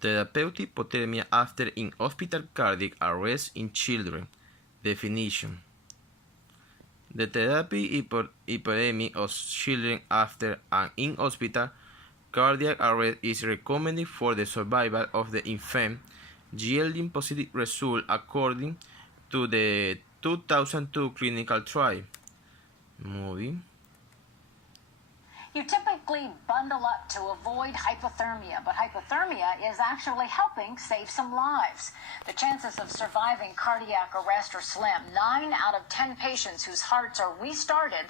Therapeutic hypothermia after in-hospital cardiac arrest in children. Definition. The therapeutic hypothermia of children after an in-hospital cardiac arrest is recommended for the survival of the infant, yielding positive results according to the 2002 clinical trial. Moving. You typically bundle up to avoid hypothermia, but hypothermia is actually helping save some lives. The chances of surviving cardiac arrest are slim. 9 out of 10 patients whose hearts are restarted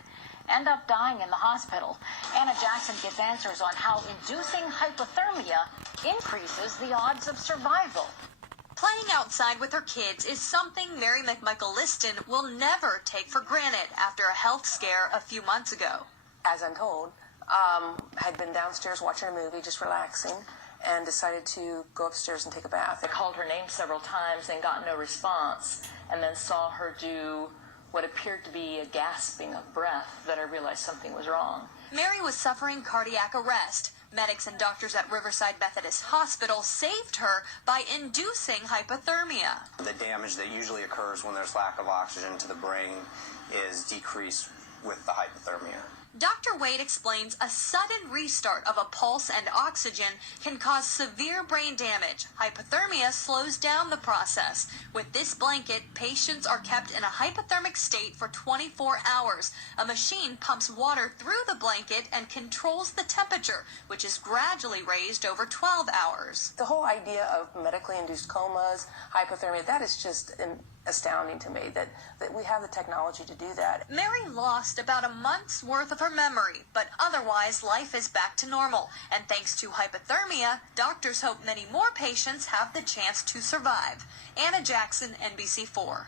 end up dying in the hospital. Anna Jackson gets answers on how inducing hypothermia increases the odds of survival. Playing outside with her kids is something Mary McMichael-Liston will never take for granted after a health scare a few months ago. As I'm told, had been downstairs watching a movie, just relaxing, and decided to go upstairs and take a bath. I called her name several times and got no response, and then saw her do what appeared to be a gasping of breath that I realized something was wrong. Mary was suffering cardiac arrest. Medics and doctors at Riverside Methodist Hospital saved her by inducing hypothermia. The damage that usually occurs when there's lack of oxygen to the brain is decreased with the hypothermia. Dr. Wade explains a sudden restart of a pulse and oxygen can cause severe brain damage. Hypothermia slows down the process. With this blanket, patients are kept in a hypothermic state for 24 hours. A machine pumps water through the blanket and controls the temperature, which is gradually raised over 12 hours. The whole idea of medically induced comas, hypothermia, that is just astounding to me that we have the technology to do that. Mary lost about a month's worth of her memory, but otherwise life is back to normal. And thanks to hypothermia, doctors hope many more patients have the chance to survive. Anna Jackson, NBC4.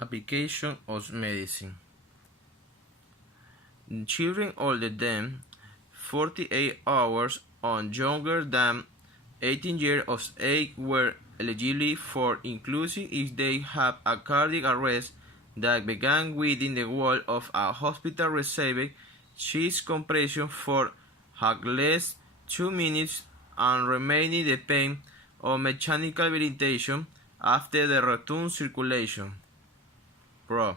Application of medicine. Children older than 48 hours and younger than 18 years of age were eligible for inclusion if they have a cardiac arrest that began within the wall of a hospital, received chest compression for at least 2 minutes and remaining the pain or mechanical ventilation after the return circulation. Pro.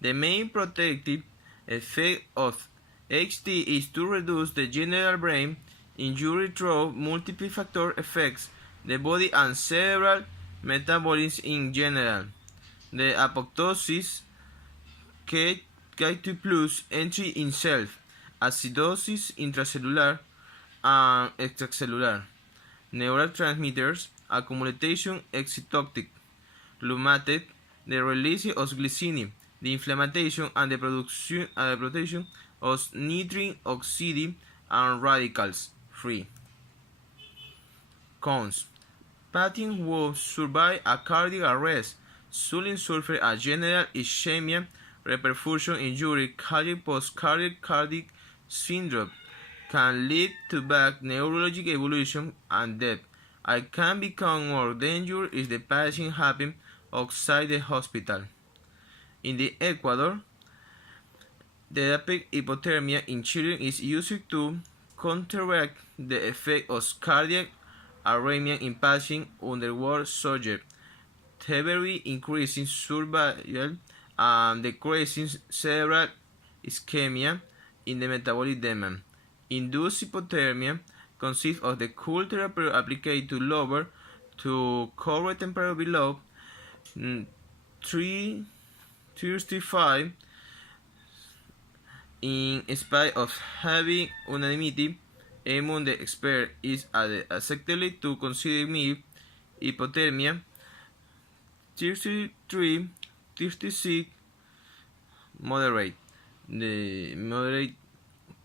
The main protective effect of HT is to reduce the general brain injury through multi-factor effects, the body and several metabolisms in general. The apoptosis, K2 plus entry in self, acidosis intracellular and extracellular, neurotransmitters, accumulation excitotic, rheumatic, the release of glycine, the inflammation and the production of nitric oxide and radicals free. Cons. Patients who survive a cardiac arrest should suffer a general ischemia, reperfusion injury, cardiac post-cardiac cardiac syndrome, can lead to bad neurologic evolution and death. It can become more dangerous if the patient happens outside the hospital. In the Ecuador, therapeutic hypothermia in children is used to counteract the effect of cardiac arrhythmia in patients undergo surgery, severely increasing survival and decreasing cerebral ischemia in the metabolic demand. Induced hypothermia consists of the cool therapy applied to lower to core temperature below 335. In spite of having unanimity among the experts, is acceptable to consider mild hypothermia 33, 36, moderate. The moderate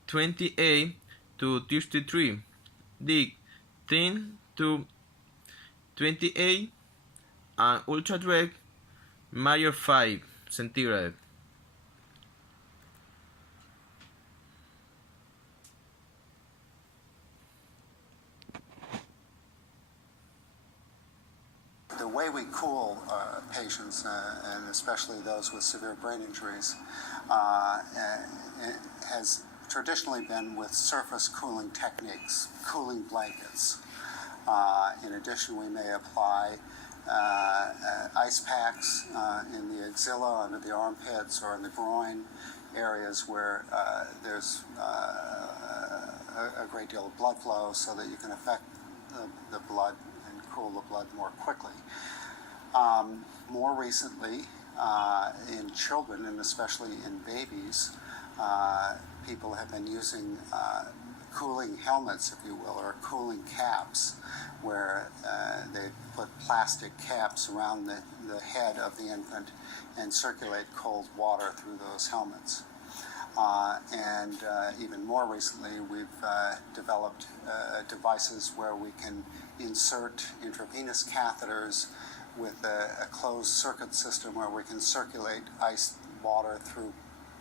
28 to 33, deep 10 to 28, and ultra drag major 5 centigrade. The way we cool patients, and especially those with severe brain injuries, has traditionally been with surface cooling techniques, cooling blankets. In addition, we may apply ice packs in the axilla, under the armpits, or in the groin areas where there's a great deal of blood flow, so that you can affect the blood and cool the blood more quickly. More recently, in children, and especially in babies, people have been using cooling helmets, if you will, or cooling caps, where they put plastic caps around the head of the infant and circulate cold water through those helmets. And even more recently, we've developed devices where we can insert intravenous catheters with a closed circuit system where we can circulate ice water through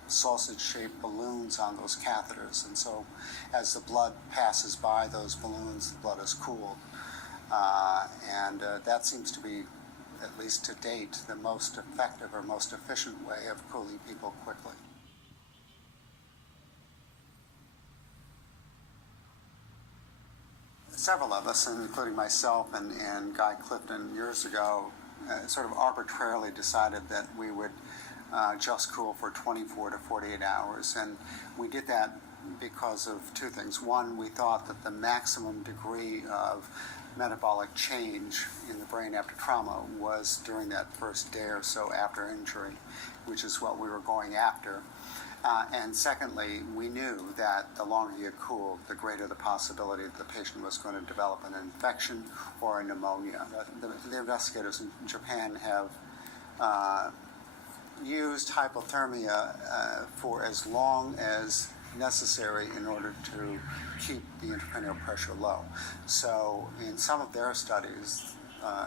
sausage-shaped balloons on those catheters. And so as the blood passes by those balloons, the blood is cooled. And that seems to be, at least to date, the most effective or most efficient way of cooling people quickly. Several of us, including myself and Guy Clifton years ago, sort of arbitrarily decided that we would just cool for 24 to 48 hours. And we did that because of two things. One, we thought that the maximum degree of metabolic change in the brain after trauma was during that first day or so after injury, which is what we were going after. And secondly, we knew that the longer you cooled, the greater the possibility that the patient was going to develop an infection or a pneumonia. The investigators in Japan have used hypothermia for as long as necessary in order to keep the intracranial pressure low. So in some of their studies,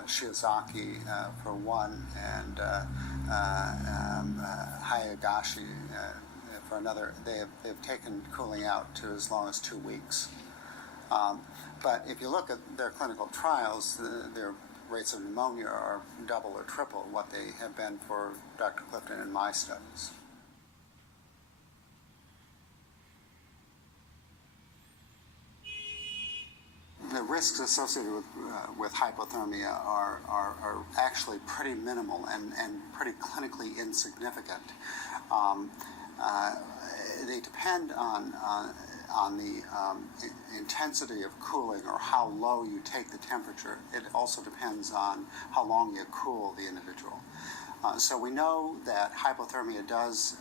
Shiozaki for one, and Hayagashi for another, they've taken cooling out to as long as 2 weeks. But if you look at their clinical trials, their rates of pneumonia are double or triple what they have been for Dr. Clifton and my studies. The risks associated with hypothermia are actually pretty minimal and pretty clinically insignificant. They depend on the intensity of cooling, or how low you take the temperature. It also depends on how long you cool the individual. So we know that hypothermia does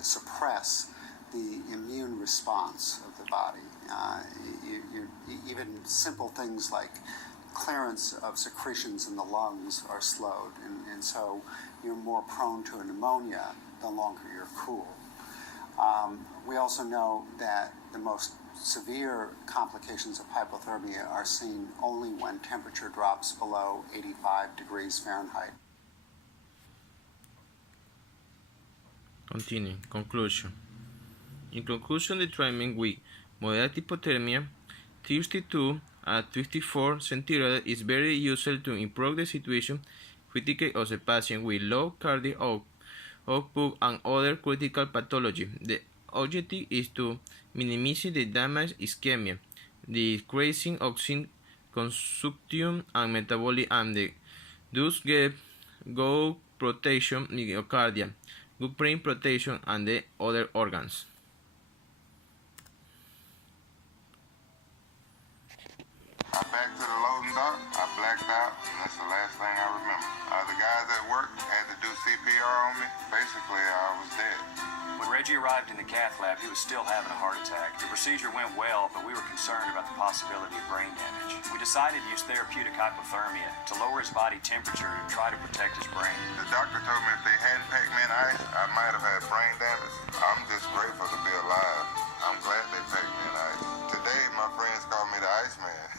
suppress the immune response of the body. Even simple things like clearance of secretions in the lungs are slowed, and so you're more prone to a pneumonia the longer you're cool. We also know that the most severe complications of hypothermia are seen only when temperature drops below 85 degrees Fahrenheit. Continue. Conclusion. In conclusion, the treatment with moderate hypothermia, 32 at 54 centigrade is very useful to improve the situation critical of the patient with low cardiac output and other critical pathology. The objective is to minimize the damage ischemia, decreasing oxygen consumption and metabolic, and thus get good protection myocardium, good brain protection, and the other organs. I back to the loading dock, I blacked out, and that's the last thing I remember. The guys at work had to do CPR on me. Basically, I was dead. When Reggie arrived in the cath lab, he was still having a heart attack. The procedure went well, but we were concerned about the possibility of brain damage. We decided to use therapeutic hypothermia to lower his body temperature to try to protect his brain. The doctor told me if they hadn't packed me in ice, I might have had brain damage. I'm just grateful to be alive. I'm glad they packed me in ice. Today, my friends call me the Iceman.